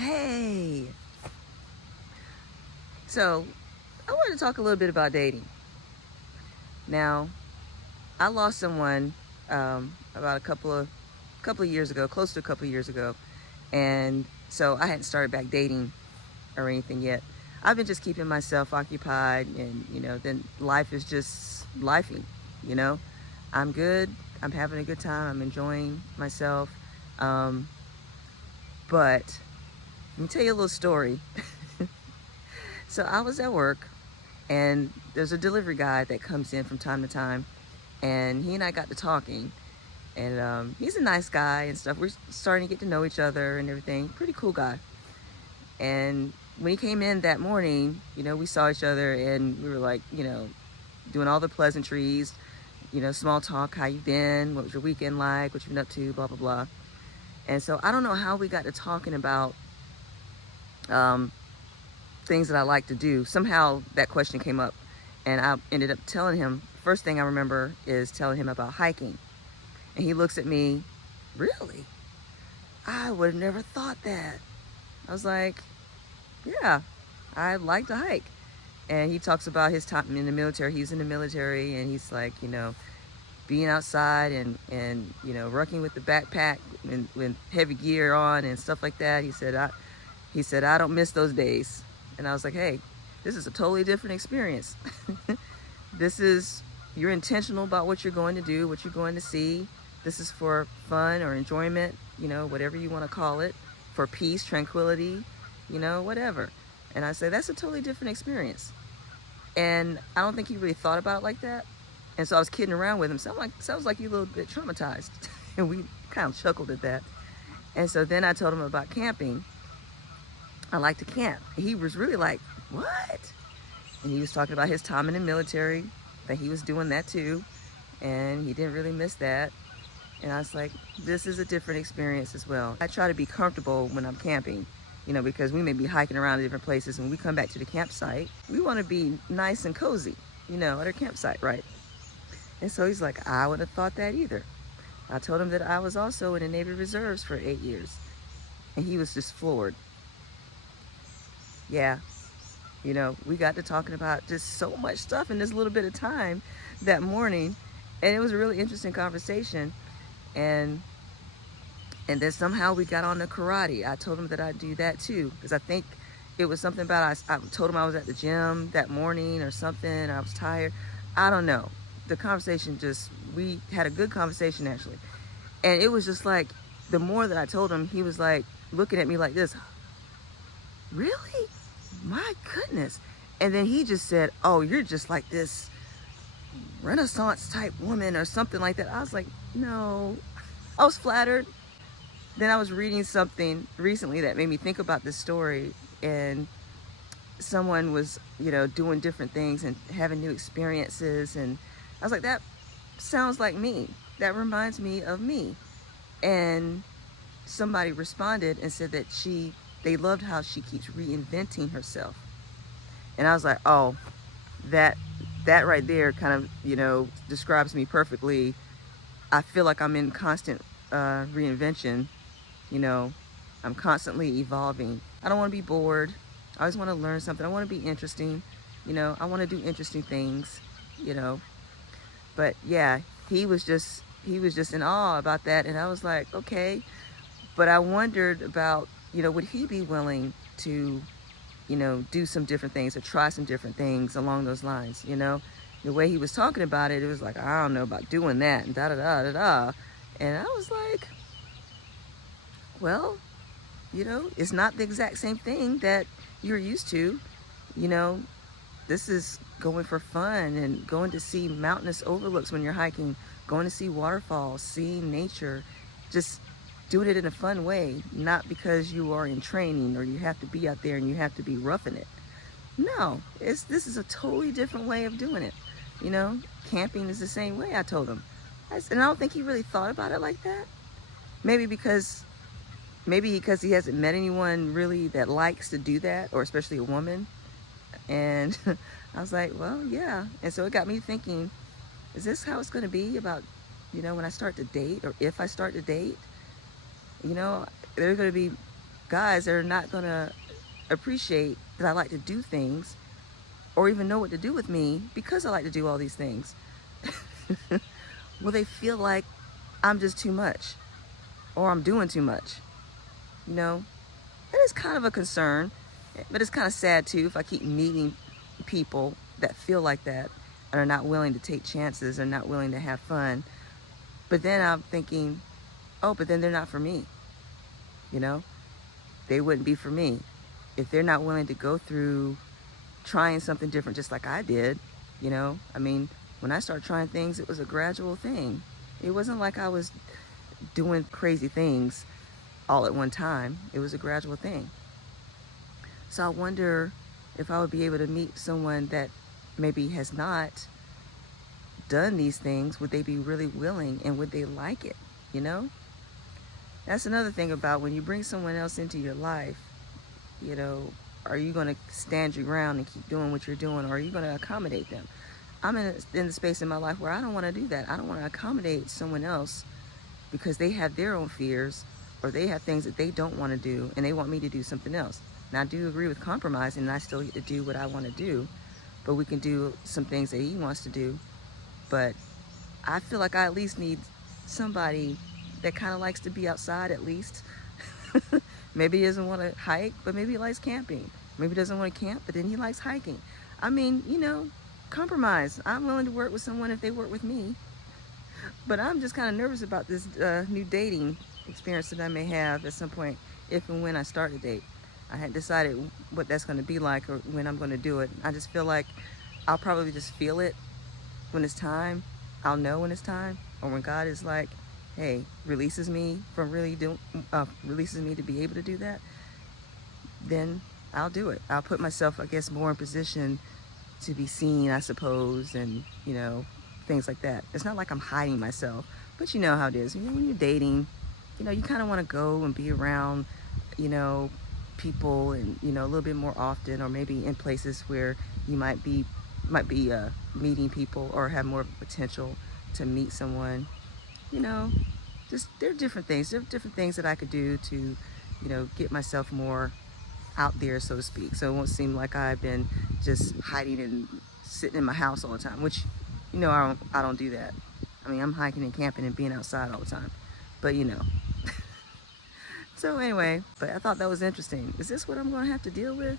Hey, so I wanted to talk a little bit about dating. Now, I lost someone about a couple of years ago, close to a couple of years ago, and so I hadn't started back dating or anything yet. I've been just keeping myself occupied, and then life is just lifing. You know, I'm good. I'm having a good time. I'm enjoying myself. Um, but let me tell you a little story. So I was at work, and there's a delivery guy that comes in from time to time, and he and I got to talking, and he's a nice guy and stuff. We're starting to get to know each other and everything. Pretty cool guy. And when he came in that morning, we saw each other, and we were like, doing all the pleasantries, small talk. How you been? What was your weekend like? What you been up to? Blah blah blah. And so I don't know how we got to talking about um, things that I like to do. Somehow that question came up, and I ended up telling him. First thing I remember is telling him about hiking, and he looks at me, really? I would have never thought that. I was like, yeah, I like to hike. And he talks about his time in the military. He's in the military, and he's like, being outside and working with the backpack and with heavy gear on and stuff like that. He said I don't miss those days. And I was like, hey, this is a totally different experience. This is, you're intentional about what you're going to do, what you're going to see. This is for fun or enjoyment, whatever you want to call it, for peace, tranquility, whatever. And I say, that's a totally different experience. And I don't think he really thought about it like that. And so I was kidding around with him. Sounds like you're a little bit traumatized. And we kind of chuckled at that. And so then I told him about camping. I like to camp. He was really like, what? And he was talking about his time in the military, that he was doing that too. And he didn't really miss that. And I was like, this is a different experience as well. I try to be comfortable when I'm camping, because we may be hiking around to different places. When we come back to the campsite, we want to be nice and cozy, at our campsite, right? And so he's like, I wouldn't have thought that either. I told him that I was also in the Navy Reserves for 8 years. And he was just floored. Yeah, we got to talking about just so much stuff in this little bit of time that morning. And it was a really interesting conversation. And then somehow we got on the karate. I told him that I'd do that too, because I think it was something about, I told him I was at the gym that morning or something. I was tired. I don't know. The conversation we had a good conversation actually. And it was just like, the more that I told him, he was like looking at me like this. Really? My goodness. And then he just said, oh, you're just like this Renaissance type woman or something like that. I was like, no. I was flattered. Then I was reading something recently that made me think about this story, and someone was, doing different things and having new experiences, and I was like, that sounds like me. That reminds me of me. And somebody responded and said that they loved how she keeps reinventing herself. And I was like, oh, that right there kind of, describes me perfectly. I feel like I'm in constant reinvention. I'm constantly evolving. I don't want to be bored. I always want to learn something. I want to be interesting. I want to do interesting things, But yeah, he was just in awe about that. And I was like, okay. But I wondered about, would he be willing to, do some different things or try some different things along those lines, The way he was talking about it, it was like, I don't know about doing that and da da da da da. And I was like, well, it's not the exact same thing that you're used to. You know, this is going for fun and going to see mountainous overlooks when you're hiking, going to see waterfalls, seeing nature, just doing it in a fun way, not because you are in training or you have to be out there and you have to be roughing it. No, this is a totally different way of doing it. Camping is the same way, I told him. And I don't think he really thought about it like that. Maybe because he hasn't met anyone really that likes to do that, or especially a woman. And I was like, well, yeah. And so it got me thinking, is this how it's going to be about, when I start to date, or if I start to date? There are going to be guys are not going to appreciate that I like to do things or even know what to do with me because I like to do all these things. Will they feel like I'm just too much or I'm doing too much? You know, that is kind of a concern, but it's kind of sad too if I keep meeting people that feel like that and are not willing to take chances or not willing to have fun. But then I'm thinking, oh, but then they're not for me. You know, they wouldn't be for me if they're not willing to go through trying something different just like I did. You know, I mean, when I started trying things, it was a gradual thing. It wasn't like I was doing crazy things all at one time. It was a gradual thing. So I wonder if I would be able to meet someone that maybe has not done these things. Would they be really willing and would they like it? You know, that's another thing about when you bring someone else into your life. You know, are you going to stand your ground and keep doing what you're doing, or are you going to accommodate them? I'm in the space in my life where I don't want to do that. I don't want to accommodate someone else because they have their own fears or they have things that they don't want to do and they want me to do something else. Now, I do agree with compromising and I still get to do what I want to do, but we can do some things that he wants to do. But I feel like I at least need somebody that kind of likes to be outside at least. Maybe he doesn't want to hike, but maybe he likes camping. Maybe he doesn't want to camp, but then he likes hiking. I mean, you know, compromise. I'm willing to work with someone if they work with me. But I'm just kind of nervous about this new dating experience that I may have at some point if and when I start a date. I hadn't decided what that's going to be like or when I'm going to do it. I just feel like I'll probably just feel it when it's time. I'll know when it's time, or when God is like, hey, releases me from releases me to be able to do that, then I'll do it. I'll put myself, I guess, more in position to be seen, I suppose, and, you know, things like that. It's not like I'm hiding myself, but you know how it is. You know, when you're dating, you know, you kind of want to go and be around, you know, people and, you know, a little bit more often, or maybe in places where you might be meeting people or have more potential to meet someone. You know, just there are different things. There are different things that I could do to, you know, get myself more out there, so to speak. So it won't seem like I've been just hiding and sitting in my house all the time, which, you know, I don't do that. I mean, I'm hiking and camping and being outside all the time, but you know. So anyway, but I thought that was interesting. Is this what I'm going to have to deal with?